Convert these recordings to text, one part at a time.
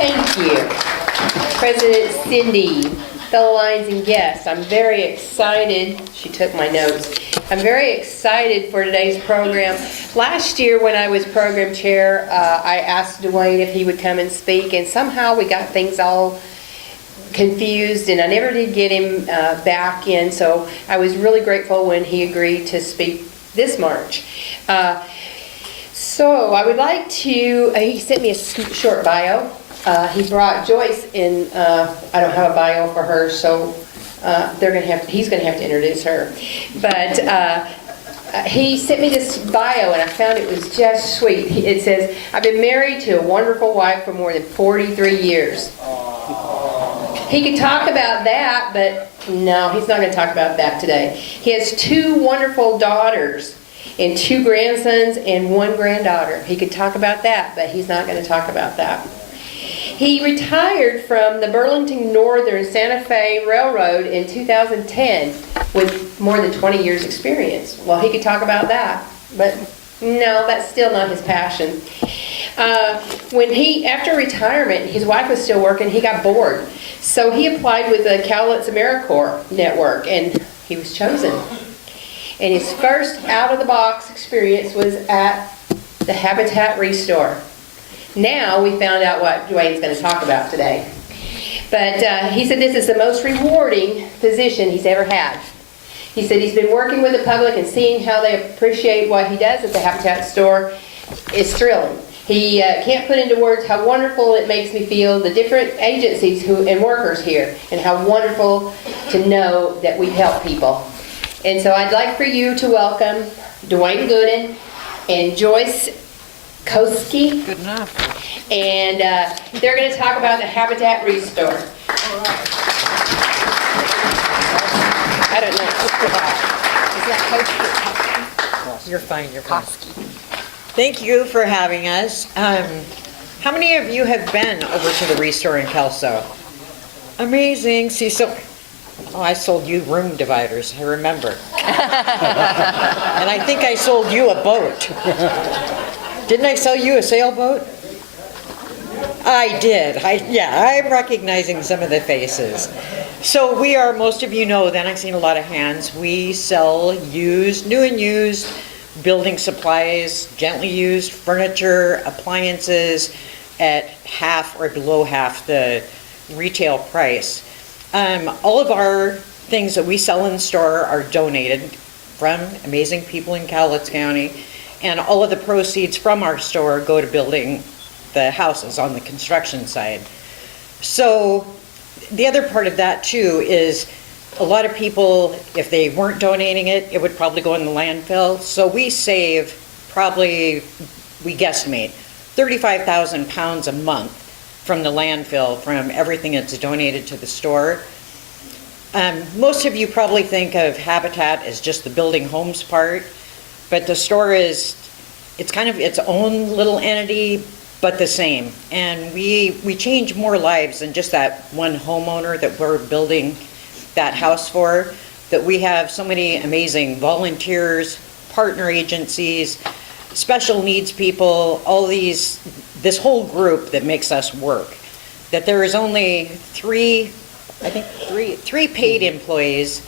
Thank you. President Cindy, fellow Lions and guests, I'm very excited. She took my notes. I'm very excited for today's program. Last year when I was program chair, I asked Dowayne if he would come and speak, and somehow we got things all confused, and I never did get him back in, so I was really grateful when he agreed to speak this March. So I would like to, he sent me a short bio. He brought Joyce in. I don't have a bio for her, so he's going to have to introduce her. But he sent me this bio, and I found it was just sweet. It says, I've been married to a wonderful wife for more than 43 years. He could talk about that, but no, he's not going to talk about that today. He has 2 wonderful daughters and 2 grandsons and 1 granddaughter. He could talk about that, but he's not going to talk about that. He retired from the Burlington Northern Santa Fe Railroad in 2010 with more than 20 years experience. Well, he could talk about that, but no, that's still not his passion. After retirement, his wife was still working, he got bored. So he applied with the Cowlitz AmeriCorps network, and he was chosen. And his first out-of-the-box experience was at the Habitat Restore. Now we found out what Dwayne's going to talk about today. But he said this is the most rewarding position he's ever had. He said he's been working with the public and seeing how they appreciate what he does at the Habitat store is thrilling. He can't put into words how wonderful it makes me feel, the different agencies and workers here, and how wonderful to know that we help people. And so I'd like for you to welcome Dowayne Goodon and Joyce Koske. Good enough. And they're going to talk about the Habitat Restore. I don't know. Is that Koske? You're fine, you're fine. Thank you for having us. How many of you have been over to the Restore in Kelso? Amazing. See, I sold you room dividers, I remember. And I think I sold you a boat. Didn't I sell you a sailboat? I did. I'm recognizing some of the faces. So we are, most of you know, then I've seen a lot of hands. We sell used, new and used, building supplies, gently used furniture, appliances at half or below half the retail price. All of our things that we sell in the store are donated from amazing people in Cowlitz County, and all of the proceeds from our store go to building the houses on the construction side. So the other part of that too is a lot of people, if they weren't donating it, it would probably go in the landfill. So we save probably, we guesstimate, 35,000 pounds a month from the landfill from everything that's donated to the store. Most of you probably think of Habitat as just the building homes part, but the store it's kind of its own little entity, but the same. And we change more lives than just that one homeowner that we're building that house for, that we have so many amazing volunteers, partner agencies, special needs people, all this whole group that makes us work. That there is only three paid employees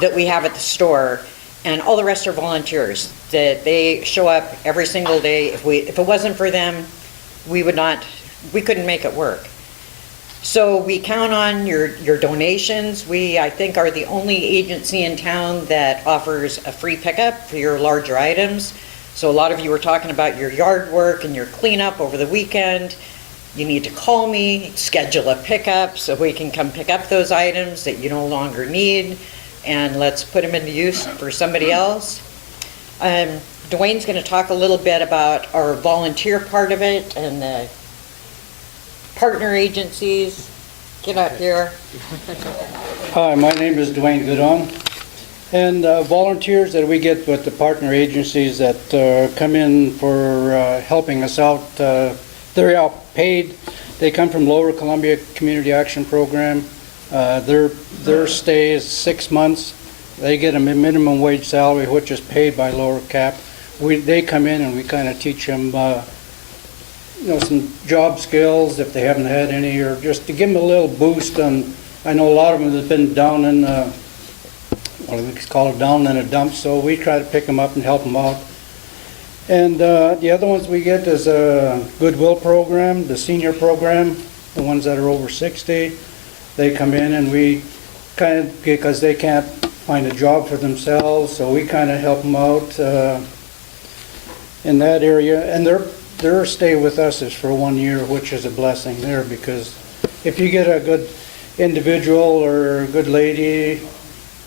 that we have at the store, and all the rest are volunteers. That they show up every single day. If it wasn't for them, we couldn't make it work. So we count on your donations. We, I think, are the only agency in town that offers a free pickup for your larger items. So a lot of you were talking about your yard work and your cleanup over the weekend. You need to call me, schedule a pickup so we can come pick up those items that you no longer need, and let's put them into use for somebody else. Dwayne's going to talk a little bit about our volunteer part of it and the partner agencies. Get up here. Hi, my name is Dowayne Goodon, and volunteers that we get with the partner agencies that come in for helping us out, they're out paid. They come from Lower Columbia Community Action Program. Their stay is 6 months. They get a minimum wage salary, which is paid by Lower Cap. They come in and we kind of teach them some job skills if they haven't had any, or just to give them a little boost on, I know a lot of them have been down in, what do we call it, down in a dump, so we try to pick them up and help them out. And the other ones we get is a Goodwill program, the senior program, the ones that are over 60. They come in and we kind of, because they can't find a job for themselves, so we kind of help them out in that area. And their stay with us is for 1 year, which is a blessing there, because if you get a good individual or a good lady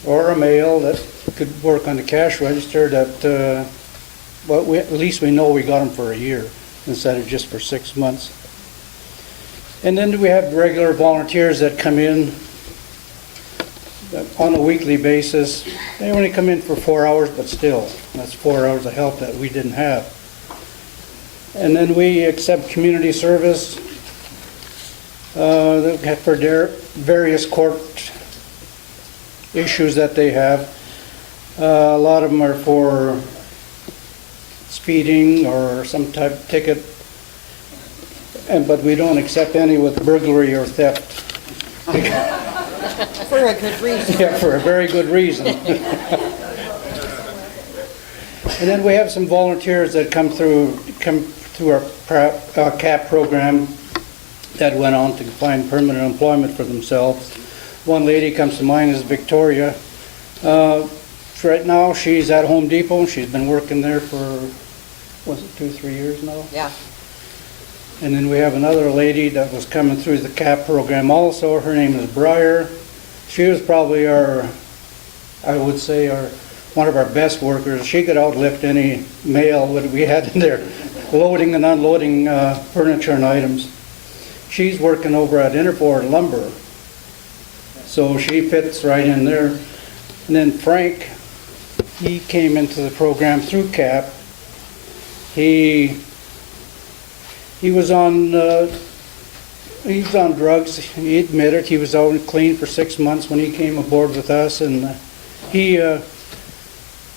or a male that could work on the cash register, that well, at least we know we got them for a year instead of just for 6 months. And then we have regular volunteers that come in on a weekly basis. They only come in for 4 hours, but still, that's 4 hours of help that we didn't have. And then we accept community service for their various court issues that they have. A lot of them are for speeding or some type of ticket, but we don't accept any with burglary or theft. For a good reason. Yeah, for a very good reason. And then we have some volunteers that come through our CAP program that went on to find permanent employment for themselves. One lady comes to mind is Victoria. Right now she's at Home Depot. She's been working there for, was it 2-3 years now? Yeah. And then we have another lady that was coming through the CAP program also. Her name is Briar. She was probably I would say one of our best workers. She could outlift any mail that we had in there, loading and unloading furniture and items. She's working over at Interboard Lumber, so she fits right in there. And then Frank, he came into the program through CAP. He was on drugs. He admitted he was out clean for 6 months when he came aboard with us, and he was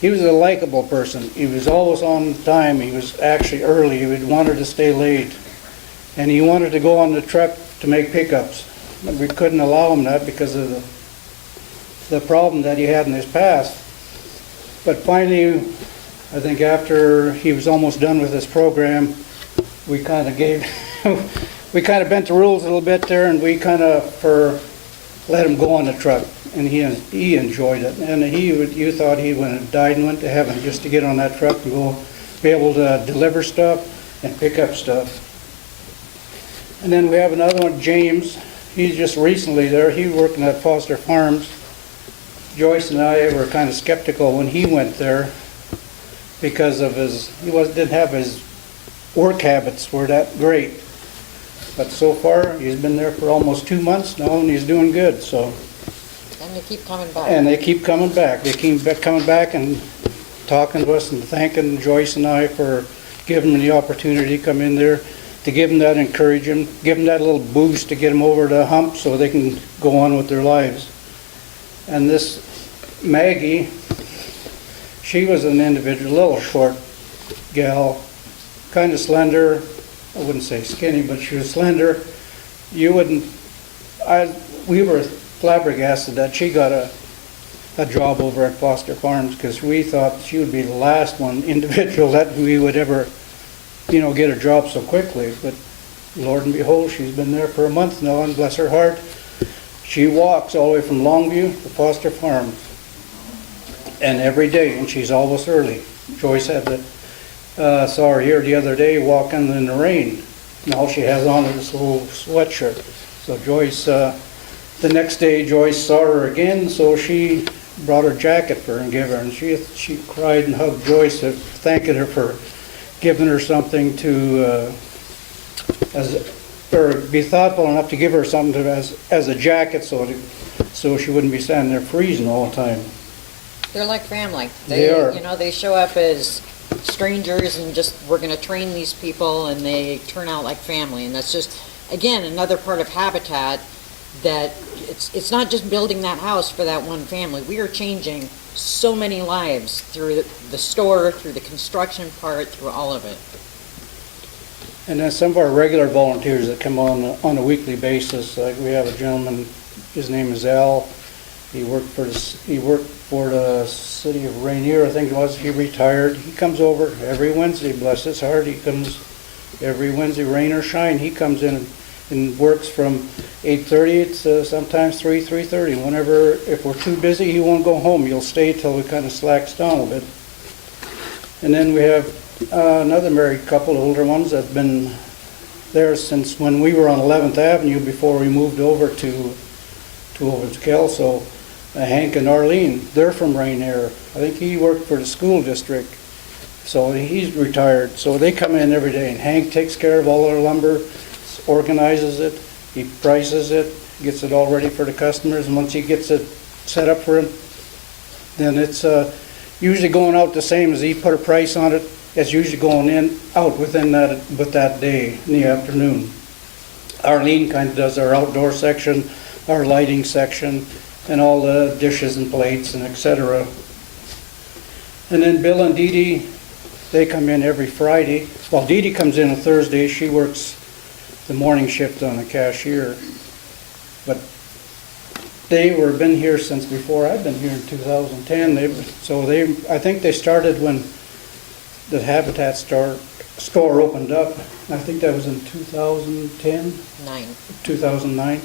a likable person. He was always on time. He was actually early. He wanted to stay late, and he wanted to go on the truck to make pickups. But we couldn't allow him that because of the problem that he had in his past. But finally, I think after he was almost done with his program, we kind of bent the rules a little bit there, and we kind of let him go on the truck, and he enjoyed it. And you thought he would have died and went to heaven just to get on that truck and go be able to deliver stuff and pick up stuff. And then we have another one, James. He's just recently there. He was working at Foster Farms. Joyce and I were kind of skeptical when he went there because of didn't have his work habits were that great. But so far, he's been there for almost 2 months now, and he's doing good. So. And they keep coming back. And they keep coming back. They keep coming back and talking to us and thanking Joyce and I for giving them the opportunity to come in there, to give them that encouragement, give them that little boost to get them over the hump so they can go on with their lives. And this Maggie, she was an individual, little short gal, kind of slender. I wouldn't say skinny, but she was slender. We were flabbergasted that she got a job over at Foster Farms, because we thought she would be the last individual that we would ever, get a job so quickly. But Lord and behold, she's been there for a month now, and bless her heart, she walks all the way from Longview to Foster Farms, and every day, and she's always early. Joyce had saw her here the other day walking in the rain, and all she has on is this little sweatshirt. So Joyce, the next day Joyce saw her again, so she brought her jacket for her and gave her, and she cried and hugged Joyce, thanking her for giving her something to, or be thoughtful enough to give her something as a jacket so she wouldn't be standing there freezing all the time. They're like family. They are. They show up as strangers and just, we're going to train these people, and they turn out like family. And that's just, again, another part of Habitat, that it's not just building that house for that one family. We are changing so many lives through the store, through the construction part, through all of it. And then some of our regular volunteers that come on a weekly basis, like we have a gentleman, his name is Al. He worked for the city of Rainier, I think it was. He retired. He comes over every Wednesday, bless his heart. He comes every Wednesday, rain or shine. He comes in and works from 8:30 to sometimes 3:30. Whenever, if we're too busy, he won't go home. He'll stay till it kind of slacks down a bit. And then we have another married couple, older ones, that have been there since when we were on 11th Avenue before we moved over to Kelso. Hank and Arlene, they're from Rainier. I think he worked for the school district, so he's retired. So they come in every day, and Hank takes care of all our lumber, organizes it, he prices it, gets it all ready for the customers, and once he gets it set up for him, then it's usually going out the same as he put a price on it. It's usually going out within that day in the afternoon. Arlene kind of does our outdoor section, our lighting section, and all the dishes and plates and etc. And then Bill and Dee Dee, they come in every Friday. Well, Dee Dee comes in on Thursday. She works the morning shift on the cashier. But they were been here since before I've been here in 2010. I think they started when the Habitat store opened up. I think that was in 2010? 2009.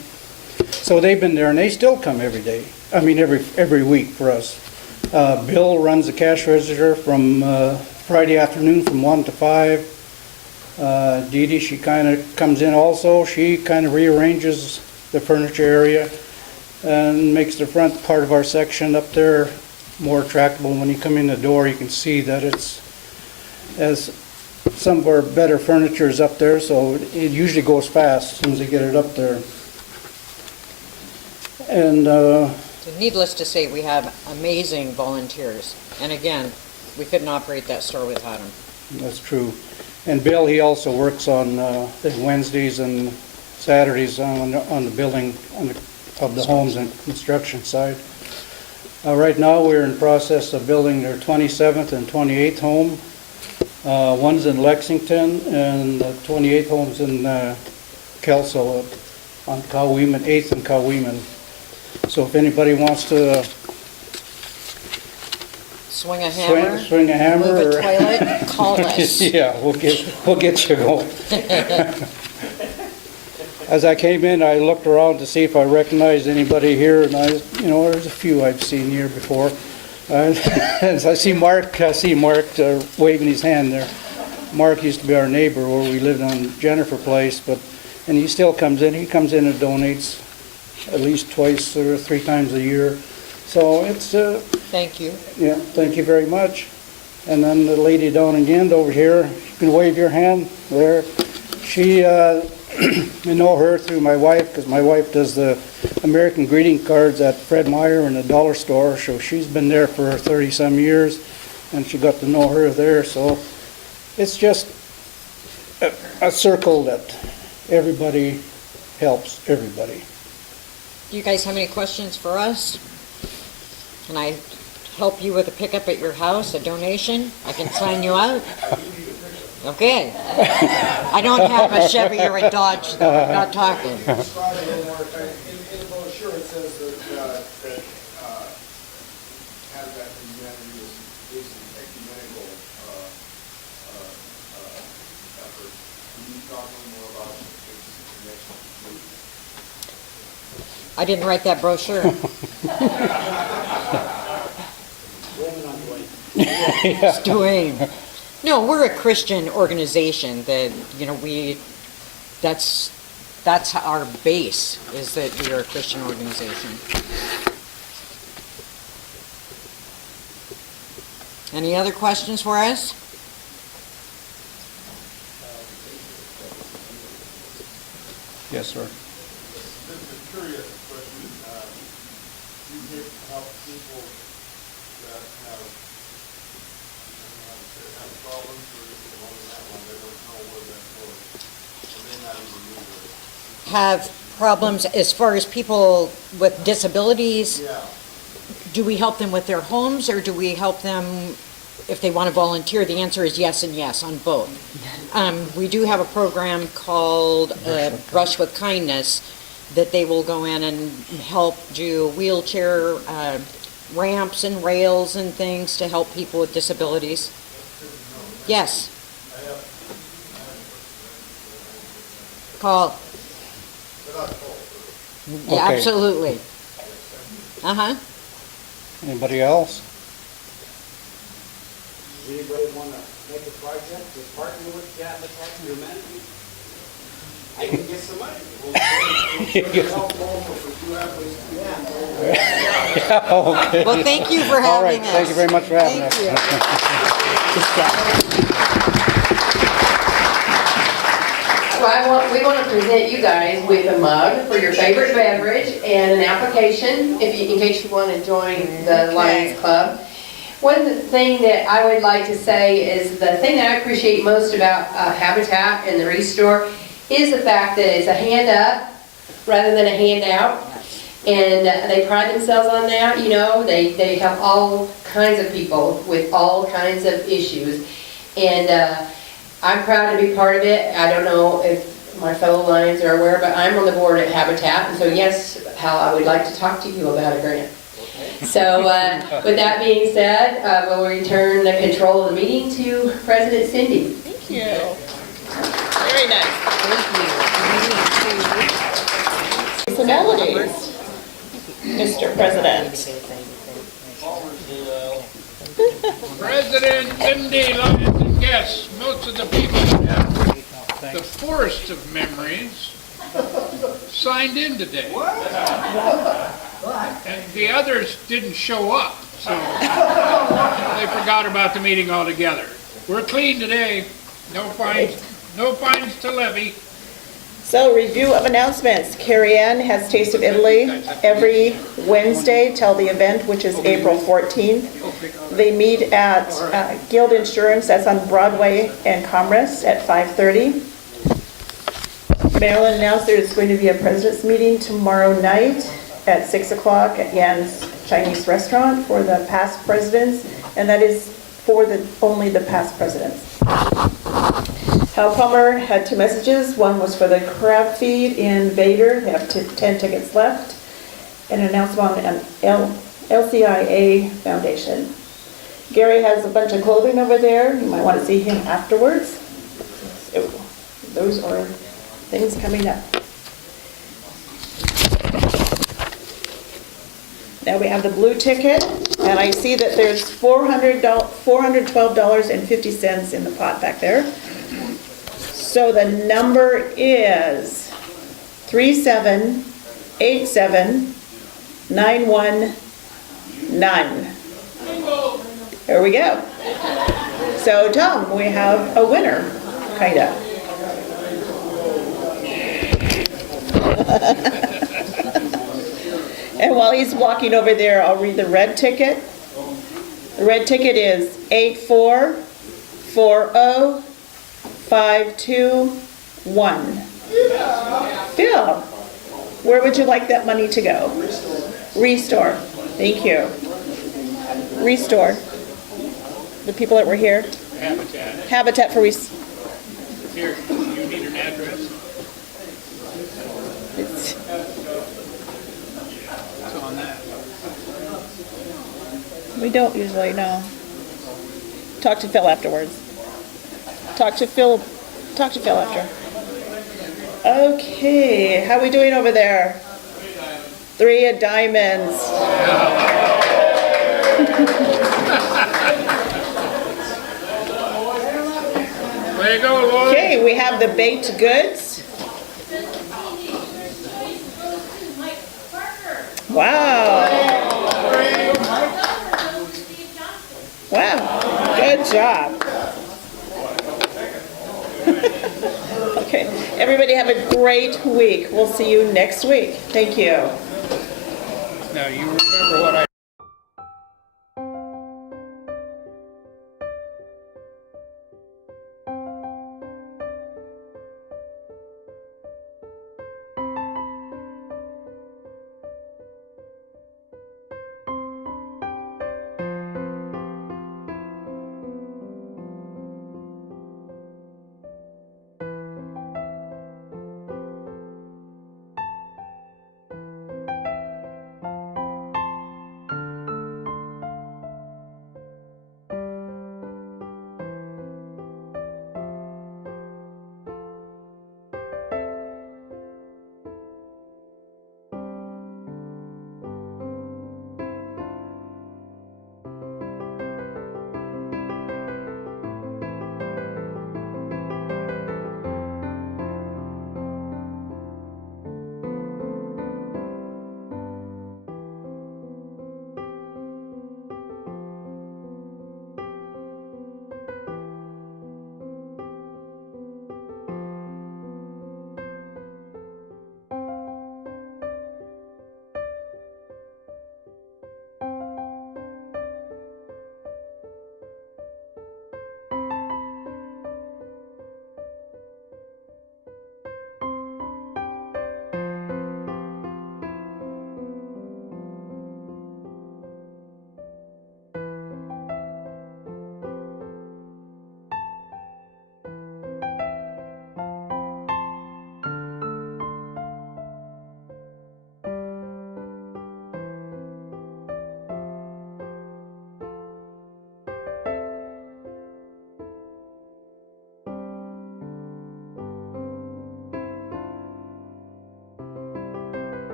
So they've been there, and they still come every day. I mean, every week for us. Bill runs the cash register from Friday afternoon from 1 to 5. Dee Dee, she kind of comes in also. She kind of rearranges the furniture area and makes the front part of our section up there more attractable. When you come in the door, you can see that it's as some of our better furniture is up there, so it usually goes fast as soon as they get it up there. And So needless to say, we have amazing volunteers. And again, we couldn't operate that store without them. that's true. And Bill, he also works on Wednesdays and Saturdays on the building of the homes and construction side. Right now, we're in process of building their 27th and 28th home. One's in Lexington, and the 28th home's in Kelso on Coweeman, 8th and Coweeman. So if anybody wants to Swing a hammer, swing a hammer, move a or toilet, call us. yeah, we'll get you going. As I came in, I looked around to see if I recognized anybody here, and there's a few I've seen here before. As I see Mark waving his hand there. Mark used to be our neighbor where we lived on Jennifer Place, and he still comes in. He comes in and donates at least twice or 3 times a year. So it's Thank you. yeah, thank you very much. And then the lady down in the end over here, you can wave your hand there. She, I know her through my wife, because my wife does the American greeting cards at Fred Meyer in the dollar store, so she's been there for 30-some years, and she got to know her there. So it's just a circle that everybody helps everybody. Do you guys have any questions for us? Can I help you with a pickup at your house, a donation? I can sign you out? Okay. I don't have a Chevy or a Dodge, though. I'm not talking. In the brochure, it says that Habitat for Humanity is an ecumenical effort. Can you talk a little more about its connection to food? I didn't write that brochure. It's Dowayne. No, we're a Christian organization that, that's our base, is that we are a Christian organization. Any other questions for us? Yes, sir. Just a curious question. You help people that have problems, or along that one, they don't know where that's going. Or may not even know where. Have problems as far as people with disabilities? Yeah. Do we help them with their homes, or do we help them if they want to volunteer, the answer is yes and yes on both. We do have a program called Brush with Kindness that they will go in and help do wheelchair ramps and rails and things to help people with disabilities. Yes. Call. Yeah, Okay. absolutely. Uh-huh. Anybody else? Does anybody want to make a project to partner with Habitat for Humanity? I can get some money. We'll help local for 2 hours. Yeah, okay. Well, thank you for All right, having us. thank you very much for having us. Thank you. We want to present you guys with a mug for your favorite beverage and an application in case you want to join the Lions Club. One thing that I would like to say is the thing that I appreciate most about Habitat and the Restore is the fact that it's a hand up rather than a handout. And they pride themselves on that, you know, they help all kinds of people with all kinds of issues. And I'm proud to be part of it. I don't know if my fellow Lions are aware, but I'm on the board at Habitat, and so yes, Hal, I would like to talk to you about a grant. So with that being said, we'll return the control of the meeting to President Cindy. Thank you. Very nice. Personalities, Mr. President. President, Cindy, Lions and guests, most of the people have the forest of memories signed in today. And the others didn't show up, so they forgot about the meeting altogether. We're clean today, no fines to levy. So, review of announcements. Carrie Ann has Taste of Italy every Wednesday till the event, which is April 14th. They meet at Guild Insurance, that's on Broadway and Commerce at 5:30. Marilyn announced there's going to be a president's meeting tomorrow night at 6 o'clock at Yan's Chinese Restaurant for the past presidents, and that is for only the past presidents. Hal Palmer had 2 messages. One was for the crab feed in Vader. They have 10 tickets left. And an announcement on LCIA Foundation. Gary has a bunch of clothing over there. You might want to see him afterwards. So those are things coming up. Now we have the blue ticket, and I see that there's $412.50 in the pot back there. So the number is 3787919. There we go. So Tom, we have a winner, kind of. And while he's walking over there, I'll read the red ticket. The red ticket is 8440521. Phil, where would you like that money to go? Restore. Thank you. Restore. The people that were here. Habitat for Restore. Here, you need an address? It's on that. We don't usually know. Talk to Phil afterwards. Talk to Phil after. Okay, how we doing over there? 3 of diamonds. Way to go, Lloyd. Okay, we have the baked goods. Wow. Wow, good job. Okay, everybody have a great week. We'll see you next week. Thank you. Now, you remember